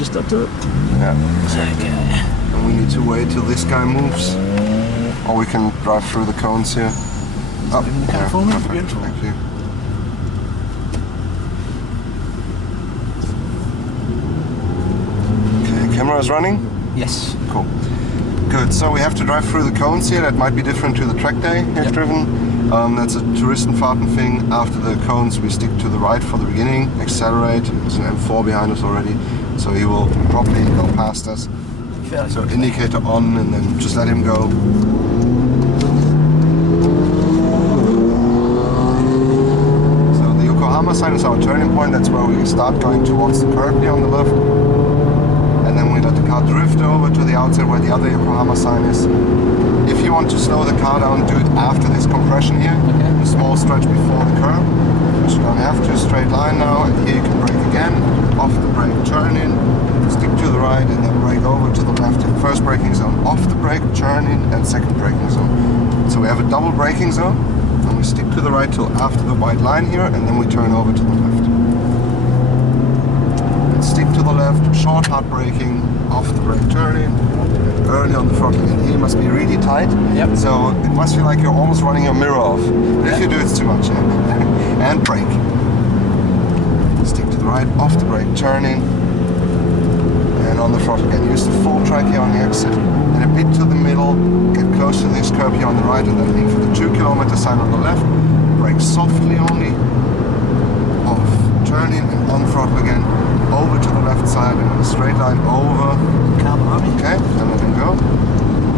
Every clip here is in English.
just up to it. Yeah, exactly. Okay. And we need to wait till this guy moves. Or we can drive through the cones here. Oh, Give him the car for me. perfect. Beautiful. Thank you. Okay, camera is running? Yes. Cool. Good, so we have to drive through the cones here. That might be different to the track day you've driven. That's a Touristenfahrten thing. After the cones we stick to the right for the beginning, accelerate. There's an M4 behind us already, so he will probably go past us. So indicator on and then just let him go. So the Yokohama sign is our turning point. That's where we start going towards the curb here on the left. And then we let the car drift over to the outside where the other Yokohama sign is. If you want to slow the car down, do it after this compression here. A small stretch before the curb. But you don't have to. Straight line now, and here you can brake again. Off the brake, turn in, stick to the right, and then brake over to the left. First braking zone, off the brake, turn in, and second braking zone. So we have a double braking zone, and we stick to the right till after the white line here, and then we turn over to the left. Stick to the left, short hard braking, off the brake turning, early on the throttle, and here must be really tight. Yep. So it must feel like you're almost running your mirror off. But if you do, it's too much. And brake. Stick to the right, off the brake turning, and on the throttle again. Use the full track here on the exit, and a bit to the middle, get close to this curb here on the right, and then aim for the 2 kilometer sign on the left. Brake softly only, off, turning, and on throttle again. Over to the left side and a straight line over. Okay, and let him go. We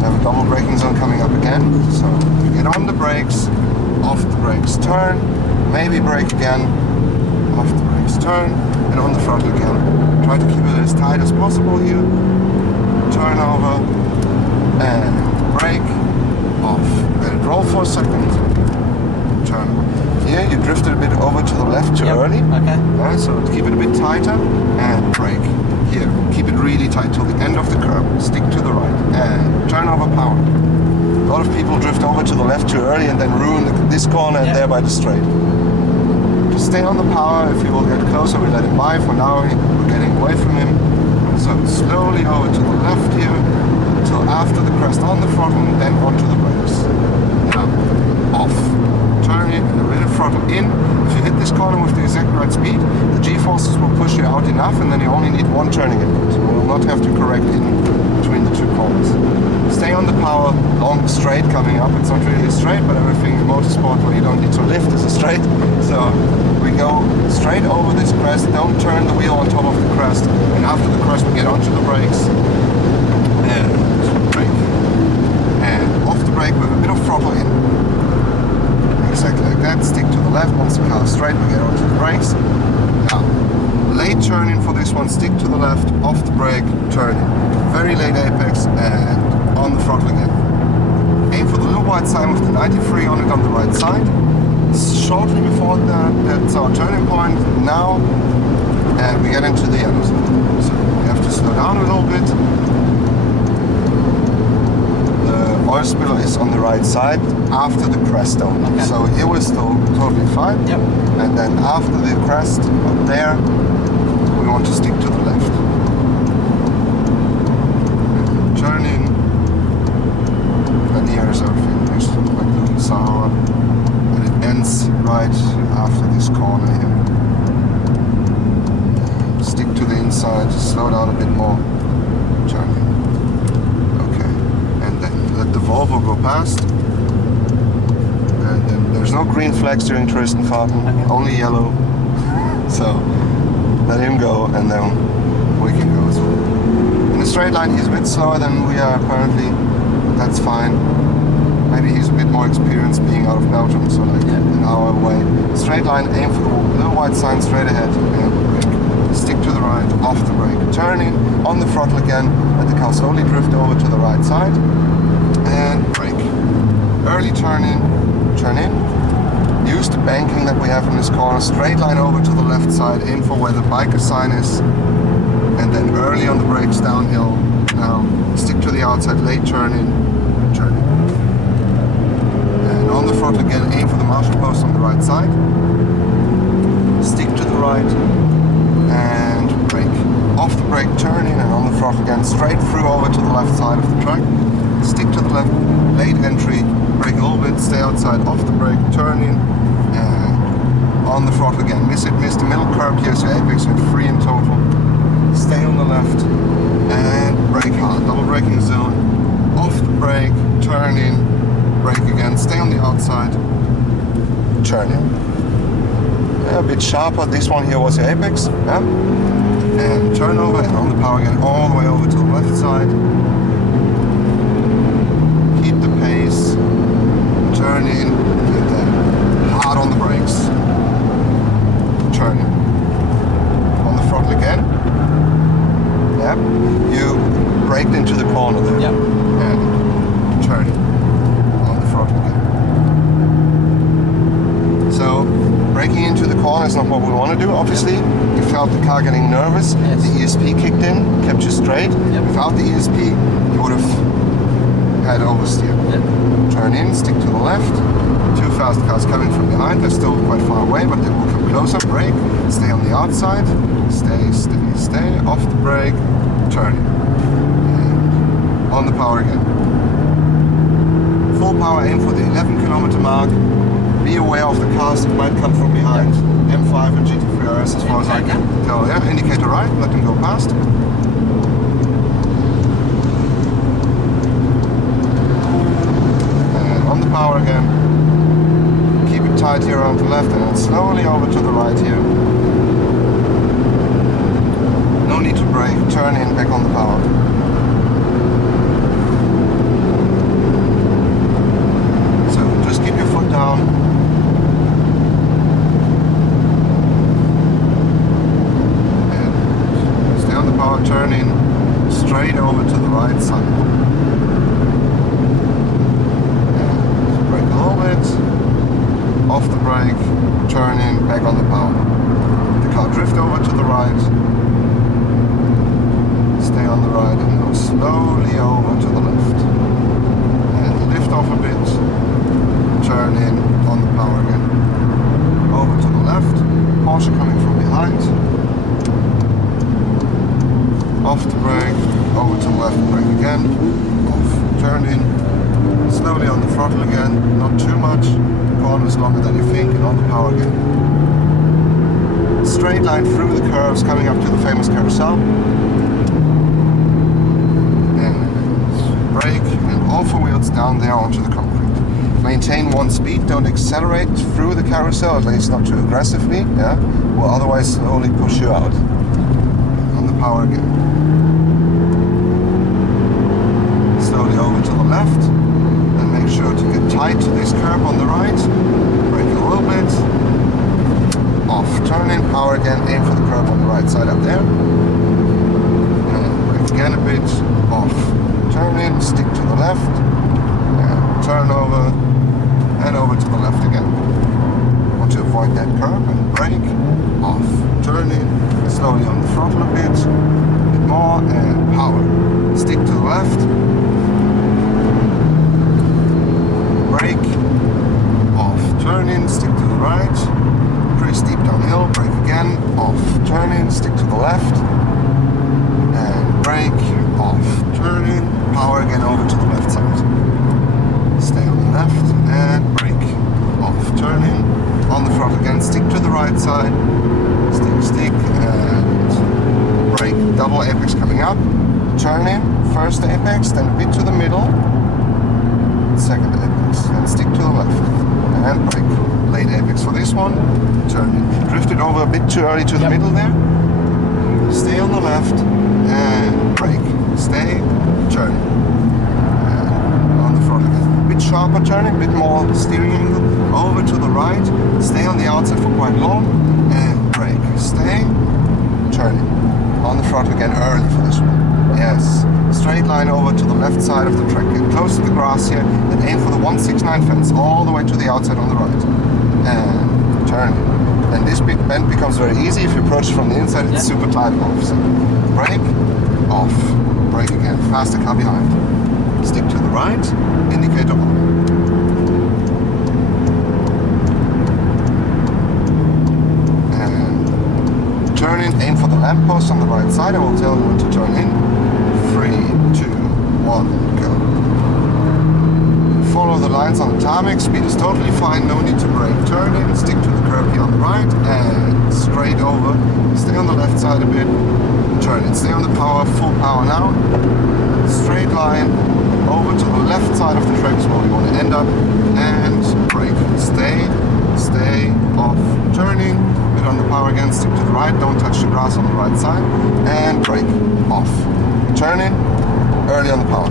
have a double braking zone coming up again. So you get on the brakes, off the brakes, turn, maybe brake again, off the brakes, turn, and on the throttle again. Try to keep it as tight as possible here. Turn over and brake, off. Let it roll for a second. Turn over. Here you drifted a bit over to the left too early. Okay. So keep it a bit tighter and brake. Here, keep it really tight till the end of the curb. Stick to the right and turn over power. A lot of people drift over to the left too early and then ruin this corner and thereby the straight. Just stay on the power. If he will get closer, we let him by. For now, we're getting away from him. So slowly over to the left here till after the crest on the throttle and then onto the brakes. Now, off. Turn in and a little throttle in. If you hit this corner with the exact right speed, the G-forces will push you out enough and then you only need one turning input. So you will not have to correct in between the two corners. Stay on the power, long straight coming up. It's not really a straight, but everything in motorsport where you don't need to lift is a straight. So we go straight over this crest, don't turn the wheel on top of the crest, and after the crest we get onto the brakes and brake. And off the brake with a bit of throttle in. Exactly like that, stick to the left. Once the car is straight, we get onto the brakes. Now, late turn in for this one, stick to the left, off the brake, turn in. Very late apex and on the throttle again. Aim for the little white sign with the 93 on it on the right side. Shortly before that's our turning point now, and we get into the yellow zone. So we have to slow down a little bit. Oil spiller is on the right side after the crest only. Okay. So here we're still totally fine. Yep. And then after the crest up there, we want to stick to the left. Turn in. And here is everything. There's like little Sahara. And it ends right after this corner here. Stick to the inside, slow down a bit more. Turn in. Let the Volvo go past, and then there's no green flags during Touristenfahrten, only yellow, so let him go and then we can go as well. In a straight line he's a bit slower than we are apparently, but that's fine. Maybe he's a bit more experienced being out of Belgium, so like an hour away. Straight line, aim for the little white sign straight ahead and brake. Stick to the right, off the brake, turning, on the throttle again, let the car slowly drift over to the right side. And brake. Early turn in. Use the banking that we have in this corner. Straight line over to the left side. Aim for where the biker sign is. And then early on the brakes downhill. Now stick to the outside. Late turn in. And on the throttle again. Aim for the marshal post on the right side. Stick to the right. And brake. Off the brake turn. outside, off the brake, turn in, and on the throttle again. Miss the middle curb here, so apex went free in total. Stay on the left, and brake hard, double braking zone. Off the brake, turn in, brake again, stay on the outside, turn in. A bit sharper, this one here was the apex, yeah? And turn over and on the power again, all the way over to the left side. Keep the pace, turn in, and then hard on the brakes. Turn in. On the throttle again. Yeah. You braked into the corner there. Yeah. And turn in. On the throttle again. So, braking into the corner is not what we want to do, obviously. You felt the car getting nervous. Yes. The ESP kicked in, kept you straight. Yep. Without the ESP, you would have had oversteer. Yep. Turn in, stick to the left. Two fast cars coming from behind. They're still quite far away, but they will come closer. Brake. Stay on the outside. Stay, stay, stay. Off the brake. Turn in. And on the power again. Full power, aim for the 11 kilometer mark. Be aware of the cars that might come from behind. Yep. M5 and GT3 RS as far as I can tell. Yeah, indicator right. Let them go past. On the power again, keep it tight here on the left and then slowly over to the right here. No need to brake, turn in, back on the power. So just keep your foot down. And stay on the power, turn in, straight over to the right side. Off the brake, turn in, back on the power. The car drift over to the right, stay on the right and go slowly over to the left. And lift off a bit, turn in, on the power again. Over to the left, Porsche coming from behind. Off the brake, over to the left, brake again. Off, turn in, slowly on the throttle again, not too much. Corner is longer than you think, and on the power again. Straight line through the curves, coming up to the famous carousel. And brake, and all four wheels down there onto the concrete. Maintain one speed, don't accelerate through the carousel, at least not too aggressively, yeah? Will otherwise only push you out. On the power again. Slowly over to the left. Make sure to get tight to this curb on the right. Brake a little bit. Off. Turn in, power again. Aim for the curb on the right side up there. And brake again a bit. Off. Turn in, stick to the left. And turn over. And over to the left again. Want to avoid that curb and brake. Off. Turn in. Slowly on the throttle a bit. A bit more. And power. Stick to the left. Brake, off, turn in, stick to the right, pretty steep downhill, brake again, off, turn in, stick to the left, and brake, off, turn in, power again over to the left side. Stay on the left, and brake, off, turn in, on the throttle again, stick to the right side, stick, and brake, double apex coming up, turn in, first apex, then a bit to the middle, second apex, and stick to the left, and brake. Late apex for this one, turn in. Drifted over a bit too early to the middle there. Stay on the left, and brake. Stay, turn. And on the front again. A bit sharper turning, a bit more steering angle. Over to the right, stay on the outside for quite long, and brake. Stay, turn. On the front again early for this one. Yes. Straight line over to the left side of the track. Get close to the grass here and aim for the 169 fence all the way to the outside on the right. And turn. And this big bend becomes very easy if you approach from the inside. It's super tight off. Brake, off. Brake again. Faster car behind. Stick to the right. Indicator on. And turn in. Aim for the lamppost on the right side. I will tell you when to turn in. 3, 2, 1, go. follow the lines on the tarmac. Speed is totally fine, no need to brake. Turn in, stick to the curb here on the right, and straight over. Stay on the left side a bit, turn in. Stay on the power, full power now. Straight line, over to the left side of the track is where we want to end up, and brake. Stay off. Turning, bit on the power again, stick to the right, don't touch the grass on the right side, and brake. Off. Turning, early on the power.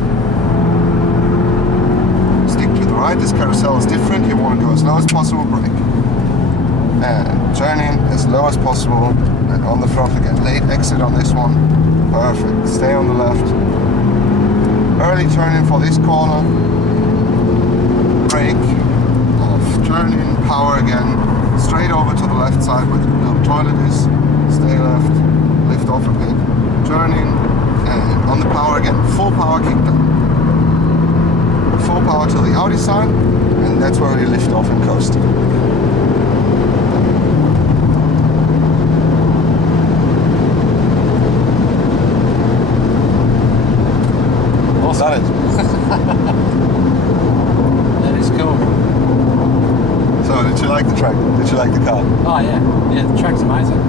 Stick to the right, this carousel is different, you want to go as low as possible, brake. And turning as low as possible, and on the throttle again. Late exit on this one, perfect. Stay on the left. Early turning for this corner, brake, off. Turning, power again, straight over to the left side where the little toilet is. Stay left, lift off a bit. Turning, and on the power again, full power kick down. Full power to the Audi side, and that's where we lift off and coast. Got it. That is cool. So, did you like the track? Did you like the car? Oh yeah, the track's amazing.